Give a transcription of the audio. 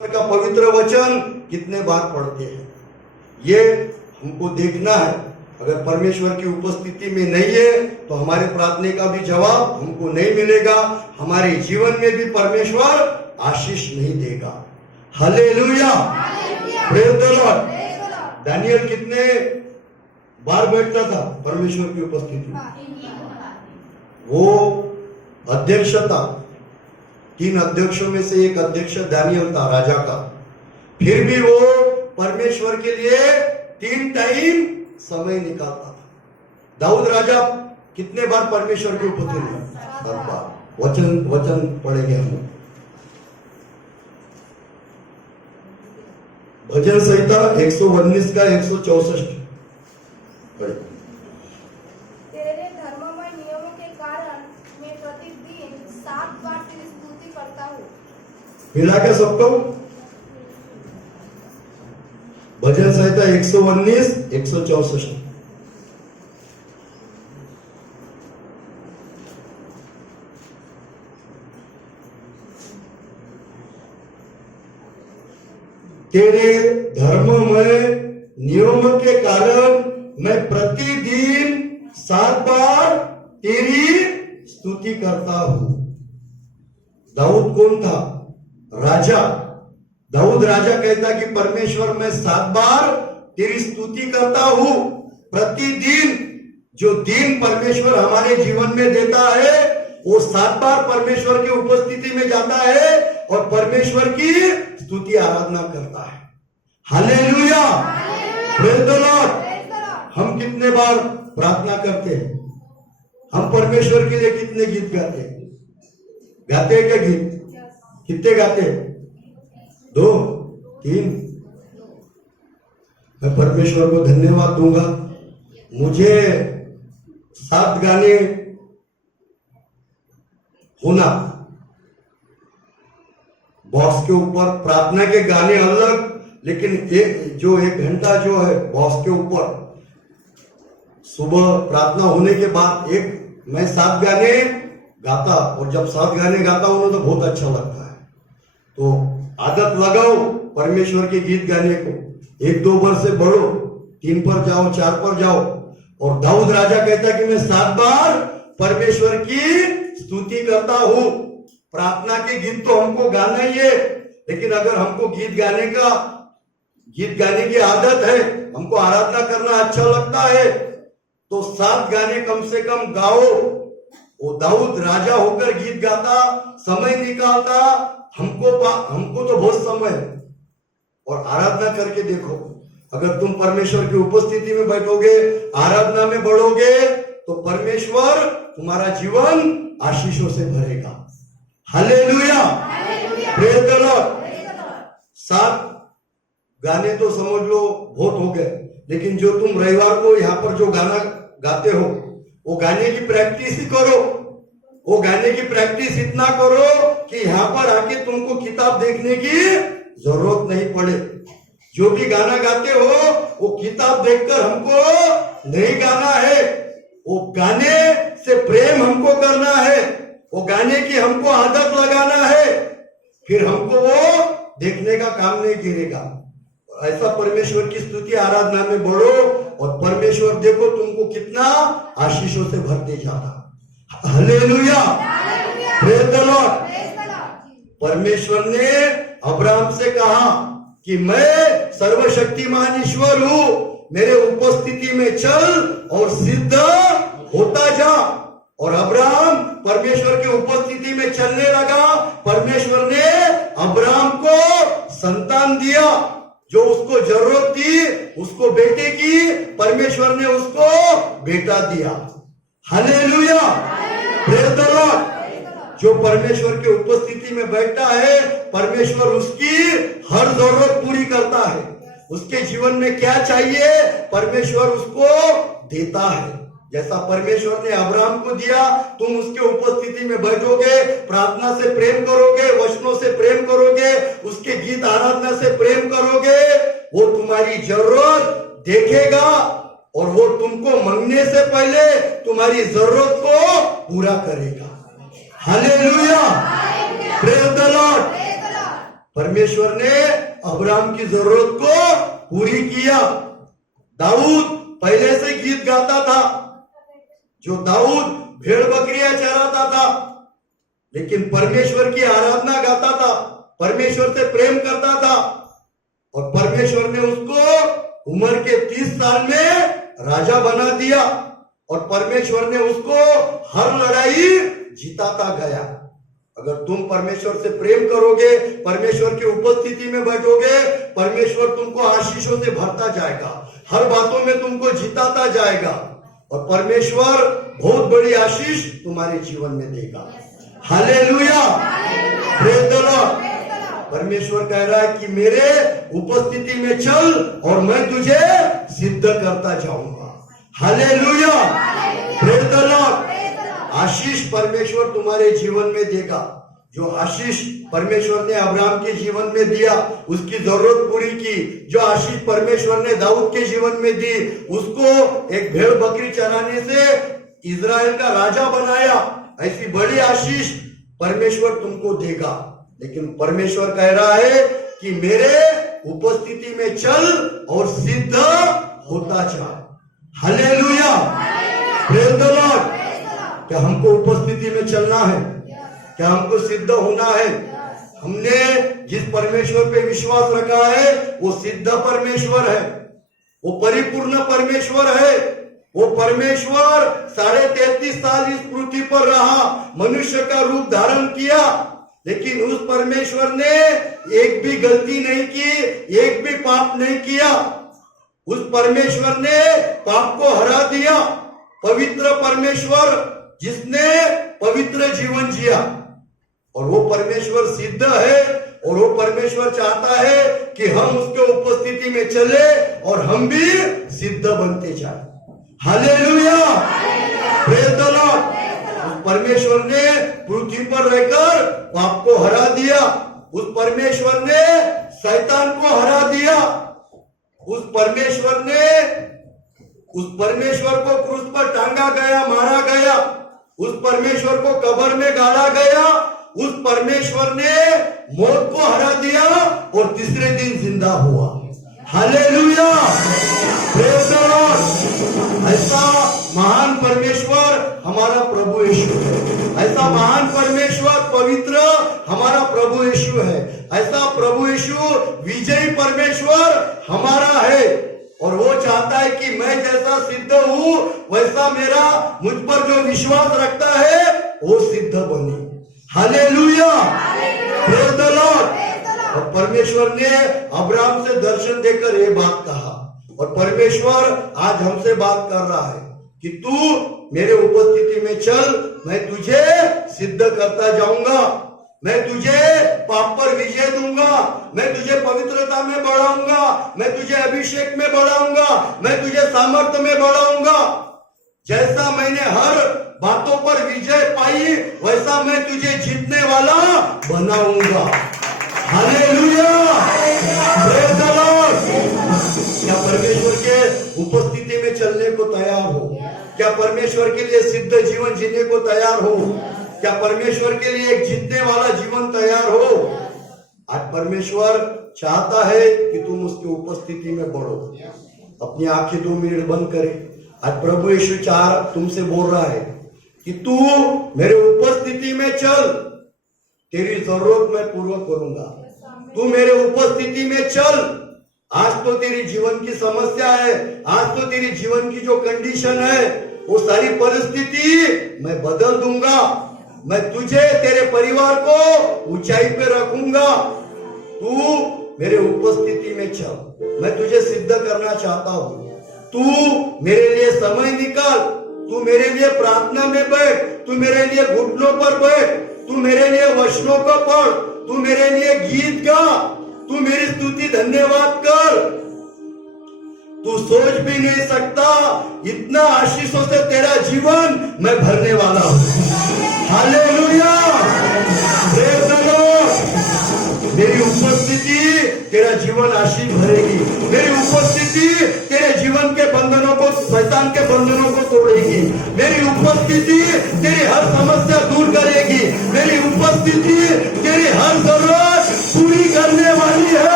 का पवित्र वचन कितने बार पढ़ते हैं, ये हमको देखना है। अगर परमेश्वर की उपस्थिति में नहीं है तो हमारे प्रार्थना का भी जवाब हमको नहीं मिलेगा, हमारे जीवन में भी परमेश्वर आशीष नहीं देगा। Hallelujah, praise the Lord. Daniel कितने बार बैठता था परमेश्वर की उपस्थिति में? वो अध्यक्ष था, 3 अध्यक्षों में से एक अध्यक्ष दानियल था राजा का। फिर भी वो परमेश्वर के लिए 3 टाइम समय निकालता था। दाऊद राजा कितने बार परमेश्वर की उपस्थिति में? 7 बार। वचन पढ़ेंगे हम। भजन संहिता 119 का 164 पढ़े। तेरे धर्ममय नियमों के कारण मैं प्रतिदिन 7 बार तेरी स्तुति करता हूँ। मिला क्या सबको? भजन संहिता 119 164। तेरे धर्ममय नियम के कारण मैं प्रतिदिन 7 बार तेरी स्तुति करता हूं। दाऊद कौन था? राजा। दाऊद राजा कहता कि परमेश्वर मैं 7 बार तेरी स्तुति करता हूं। प्रतिदिन जो दिन परमेश्वर हमारे जीवन में देता है वो 7 बार परमेश्वर की उपस्थिति में जाता है और परमेश्वर की स्तुति आराधना करता है। Hallelujah, praise the Lord. हम कितने बार प्रार्थना करते हैं? हम परमेश्वर के लिए कितने गीत गाते हैं? गाते हैं क्या गीत? कितने गाते हैं? 2 3। मैं परमेश्वर को धन्यवाद दूंगा, मुझे 7 गाने होना। बॉक्स के ऊपर प्रार्थना के गाने अलग, लेकिन एक घंटा जो है बॉक्स के ऊपर सुबह प्रार्थना होने के बाद मैं 7 गाने गाता, और जब 7 गाने गाता हूं तो बहुत अच्छा लगता है। तो आदत लगाओ परमेश्वर के गीत गाने को। 1-2 वर्ष से बढ़ो, 3 पर जाओ, 4 पर जाओ। और दाऊद राजा कहता कि मैं 7 बार परमेश्वर की स्तुति करता हूं। प्रार्थना के गीत तो हमको गाना ही है, लेकिन अगर हमको गीत गाने की आदत है, हमको आराधना करना अच्छा लगता है, तो 7 गाने कम से कम गाओ। वो दाऊद राजा होकर गीत गाता, समय निकालता। हमको तो बहुत समय है। और आराधना करके देखो, अगर तुम परमेश्वर की उपस्थिति में बैठोगे, आराधना में बढ़ोगे, तो परमेश्वर तुम्हारा जीवन आशीषों से भरेगा। Hallelujah, praise the Lord. 7 गाने तो समझ लो बहुत हो गए, लेकिन जो तुम रविवार को यहाँ पर जो गाना गाते हो, वो गाने की प्रैक्टिस ही करो। वो गाने की प्रैक्टिस इतना करो कि यहाँ पर आके तुमको किताब देखने की जरूरत नहीं पड़े। जो भी गाना गाते हो वो किताब देखकर हमको नहीं गाना है। वो गाने से प्रेम हमको करना है, वो गाने की हमको आदत लगाना है, फिर हमको वो देखने का काम नहीं गिरेगा। ऐसा परमेश्वर की स्तुति आराधना में बढ़ो, और परमेश्वर देखो तुमको कितना आशीषों से भरते जाता। Hallelujah, praise the Lord. परमेश्वर ने अब्राहम से कहा कि मैं सर्वशक्तिमान ईश्वर हूं, मेरे उपस्थिति में चल और सिद्ध होता जा। और अब्राहम परमेश्वर की उपस्थिति में चलने लगा। परमेश्वर ने अब्राहम को संतान दिया, जो उसको जरूरत थी, उसको बेटे की, परमेश्वर ने उसको बेटा दिया। Hallelujah, praise the Lord. जो परमेश्वर के उपस्थिति में बैठता है, परमेश्वर उसकी हर जरूरत पूरी करता है। उसके जीवन में क्या चाहिए परमेश्वर उसको देता है। जैसा परमेश्वर ने अब्राहम को दिया, तुम उसके उपस्थिति में बैठोगे, प्रार्थना से प्रेम करोगे, वचनों से प्रेम करोगे, उसके गीत आराधना से प्रेम करोगे, वो तुम्हारी जरूरत देखेगा और वो तुमको मांगने से पहले तुम्हारी जरूरत को पूरा करेगा। Hallelujah, praise the Lord. परमेश्वर ने अब्राहम की जरूरत को पूरी किया। दाऊद पहले से गीत गाता था, जो दाऊद भेड़ बकरियां चराता था, लेकिन परमेश्वर की आराधना गाता था, परमेश्वर से प्रेम करता था, और परमेश्वर ने उसको उम्र के 30 साल में राजा बना दिया, और परमेश्वर ने उसको हर लड़ाई जिताता गया। अगर तुम परमेश्वर से प्रेम करोगे, परमेश्वर की उपस्थिति में बैठोगे, परमेश्वर तुमको आशीषों से भरता जाएगा, हर बातों में तुमको जिताता जाएगा, और परमेश्वर बहुत बड़ी आशीष तुम्हारे जीवन में देगा। Hallelujah, praise the Lord. परमेश्वर कह रहा है कि मेरे उपस्थिति में चल और मैं तुझे सिद्ध करता जाऊंगा। Hallelujah, praise the lord. आशीष परमेश्वर तुम्हारे जीवन में देगा। जो आशीष परमेश्वर ने अब्राहम के जीवन में दिया, उसकी जरूरत पूरी की। जो आशीष परमेश्वर ने दाऊद के जीवन में दी, उसको एक भेड़ बकरी चराने से इजराइल का राजा बनाया, ऐसी बड़ी आशीष परमेश्वर तुमको देगा। लेकिन परमेश्वर कह रहा है कि मेरे उपस्थिति में चल और सिद्ध होता जा। Hallelujah, praise the Lord. क्या हमको उपस्थिति में चलना है? क्या हमको सिद्ध होना है? हमने जिस परमेश्वर पे विश्वास रखा है वो सिद्ध परमेश्वर है, वो परिपूर्ण परमेश्वर है। वो परमेश्वर 33.5 साल इस पृथ्वी पर रहा, मनुष्य का रूप धारण किया, लेकिन उस परमेश्वर ने एक भी गलती नहीं की, एक भी पाप नहीं किया। उस परमेश्वर ने पाप को हरा दिया। पवित्र परमेश्वर जिसने पवित्र जीवन जिया, और वो परमेश्वर सिद्ध है, और वो परमेश्वर चाहता है कि हम उसके उपस्थिति में चले और हम भी सिद्ध बनते जाए। Hallelujah, praise the Lord. उस परमेश्वर ने पृथ्वी पर रहकर पाप को हरा दिया। उस परमेश्वर ने शैतान को हरा दिया। उस परमेश्वर को क्रूस पर टांगा गया, मारा गया। उस परमेश्वर को कब्र में गाड़ा गया। उस परमेश्वर ने मौत को हरा दिया और तीसरे दिन जिंदा हुआ। Hallelujah, praise the Lord. ऐसा महान परमेश्वर हमारा प्रभु यीशु है। ऐसा महान परमेश्वर पवित्र हमारा प्रभु यीशु है। ऐसा प्रभु यीशु विजयी परमेश्वर हमारा है, और वो चाहता है कि मैं जैसा सिद्ध हूं वैसा मेरा मुझ पर जो विश्वास रखता है वो सिद्ध बने। Hallelujah, praise the Lord. और परमेश्वर ने अब्राहम से दर्शन देकर ये बात कहा, और परमेश्वर आज हमसे बात कर रहा है कि तू मेरे उपस्थिति में चल, मैं तुझे सिद्ध करता जाऊंगा। मैं तुझे पाप पर विजय दूंगा, मैं तुझे पवित्रता में बढ़ाऊंगा, मैं तुझे अभिषेक में बढ़ाऊंगा, मैं तुझे सामर्थ्य में बढ़ाऊंगा। जैसा मैंने हर बातों पर विजय पाई, वैसा मैं तुझे जीतने वाला बनाऊंगा। Hallelujah, praise the Lord. क्या परमेश्वर के उपस्थिति में चलने को तैयार हो? क्या परमेश्वर के लिए सिद्ध जीवन जीने को तैयार हो? क्या परमेश्वर के लिए एक जीतने वाला जीवन तैयार हो? आज परमेश्वर चाहता है कि तुम उसकी उपस्थिति में बढ़ो। अपनी आंखें 2 मिनट बंद करे। आज प्रभु यीशु तुमसे बोल रहा है कि तू मेरे उपस्थिति में चल, तेरी जरूरत मैं पूरा करूंगा। तू मेरे उपस्थिति में चल। आज तो तेरी जीवन की समस्या है, आज तो तेरी जीवन की जो कंडीशन है, वो सारी परिस्थिति मैं बदल दूंगा। मैं तुझे, तेरे परिवार को ऊंचाई पे रखूंगा। तू मेरे उपस्थिति में चल, मैं तुझे सिद्ध करना चाहता हूं। तू मेरे लिए समय निकाल, तू मेरे लिए प्रार्थना में बैठ, तू मेरे लिए घुटनों पर बैठ, तू मेरे लिए वचनों को पढ़, तू मेरे लिए गीत गा, तू मेरी स्तुति धन्यवाद कर। तू सोच भी नहीं सकता इतना आशीषों से तेरा जीवन मैं भरने वाला हूं। Hallelujah, praise the Lord. मेरी उपस्थिति तेरा जीवन आशीष भरेगी। मेरी उपस्थिति तेरे जीवन के बंधनों को, शैतान के बंधनों को तोड़ेगी। मेरी उपस्थिति तेरी हर समस्या दूर करेगी। मेरी उपस्थिति तेरी हर